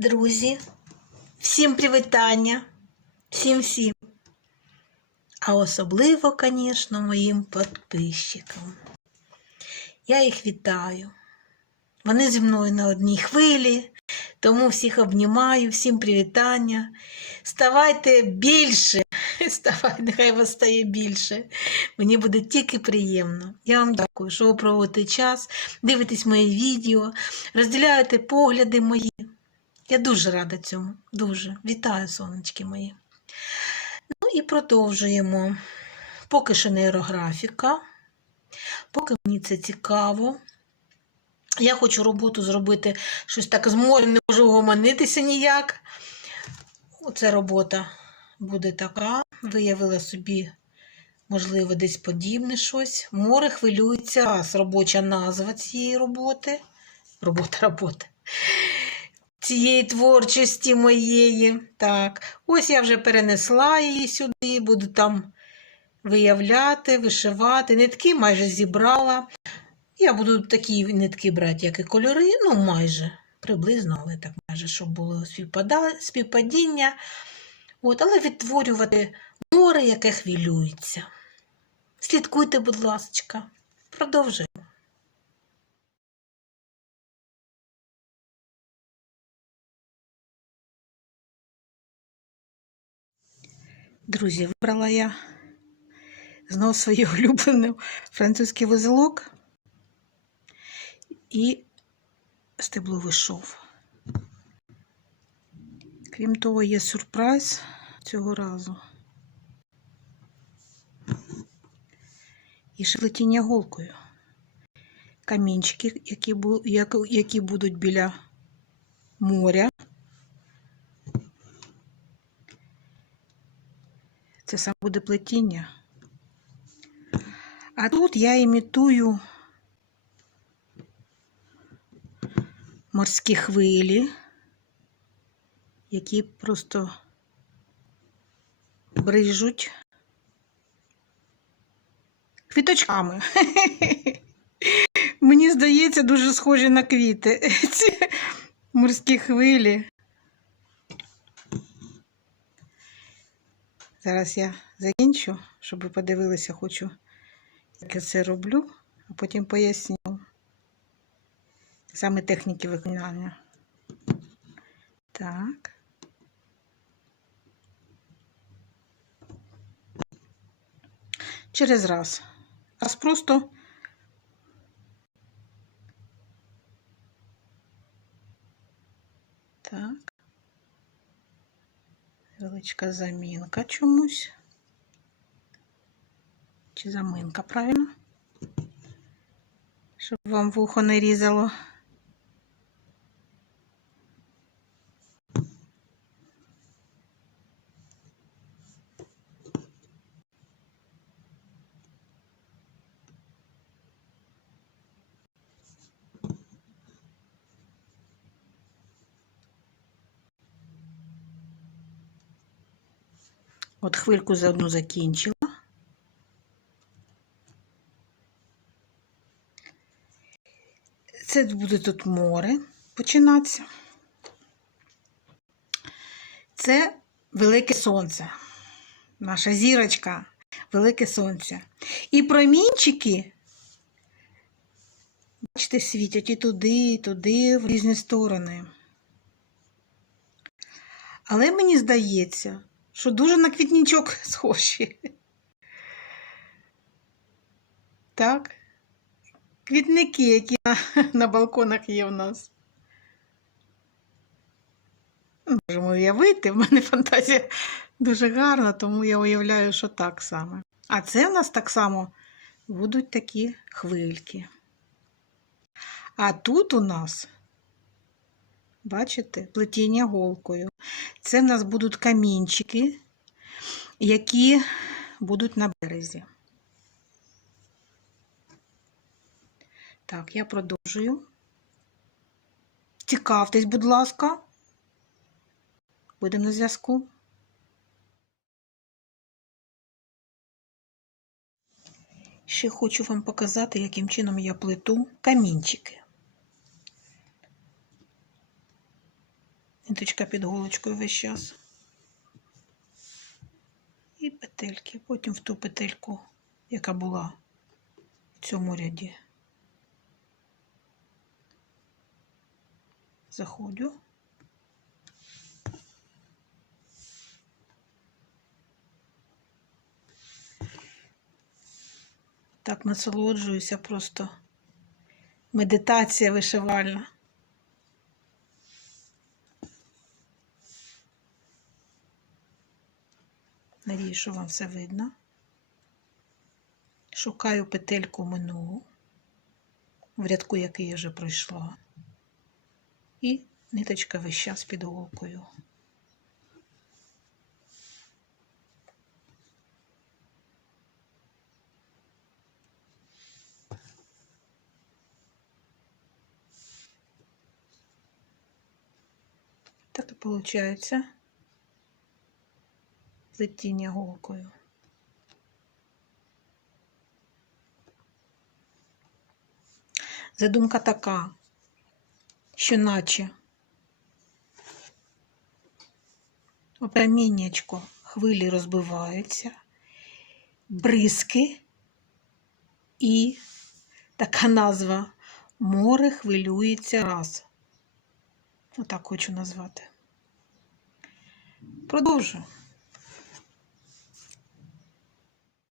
друзі, всім привітання, всім всім. А особливо, звісно, моїм підписчикам. Я їх вітаю. Вони зі мною на одній хвилі, тому всіх обнімаю, всім привітання. Ставайте більше, ставай, нехай вас стає більше. Мені буде тільки приємно. Я вам дякую, що ви проводите час, дивитесь мої відео, розділяєте погляди мої. Я дуже рада цьому. Дуже. Вітаю, сонечки мої. Ну і продовжуємо. Поки що нейрографіка, поки мені це цікаво. Я хочу роботу зробити щось так з морем, не можу вгомонитися ніяк. Оце робота буде така. Виявила собі, можливо, десь подібне щось. Море хвилюється. Раз робоча назва цієї роботи. Робота, робота. Цієї творчості моєї. Так, ось я вже перенесла її сюди, буду там виявляти, вишивати. Нитки майже зібрала. Я буду такі нитки брати, як і кольори, ну майже приблизно, але так майже, щоб було співпадіння. От, але відтворювати море, яке хвилюється. Слідкуйте, будь ласка, продовжуємо. Друзі, вибрала я знову свій улюблений французький вузелок і стебловий шов. Крім того, є сюрприз цього разу. І шелетіння голкою. Камінчики, які, які будуть біля моря. Це саме буде плетіння. А тут я імітую морські хвилі, які просто брижуть квіточками. Мені здається, дуже схожі на квіти. Ці морські хвилі. Зараз я закінчу, щоб ви подивилися, хочу, як я це роблю, а потім поясню. Саме техніки виконання. Так. Через раз. Раз просто так. Величка замінка чомусь. Чи заминка, правильно? Щоб вам вухо не різало. От хвильку за одну закінчила. Це буде тут море починатися. Це велике сонце. Наша зірочка, велике сонце. І промінчики, бачите, світять і туди, і туди, в різні сторони. Але мені здається, що дуже на квітнічок схожі. Так? Квітники, які на, на балконах є в нас. Можемо уявити, в мене фантазія дуже гарна, тому я уявляю, що так саме. А це в нас так само будуть такі хвильки. А тут у нас, бачите, плетіння голкою. Це в нас будуть камінчики, які будуть на березі. Так, я продовжую. Цікавтесь, будь ласка. Будемо на зв'язку. Ще хочу вам показати, яким чином я плету камінчики. Ниточка під голочкою весь час. І петельки. Потім в ту петельку, яка була в цьому ряді. Заходжу. Так насолоджуюся просто. Медитація вишивальна. Надію, що вам все видно. Шукаю петельку минулу, в рядку, який я вже пройшла. І ниточка весь час під голкою. Так і виходить плетіння голкою. Задумка така, що наче опроміннячко хвилі розбиваються, бризки і така назва море хвилюється раз. Отак хочу назвати. Продовжую.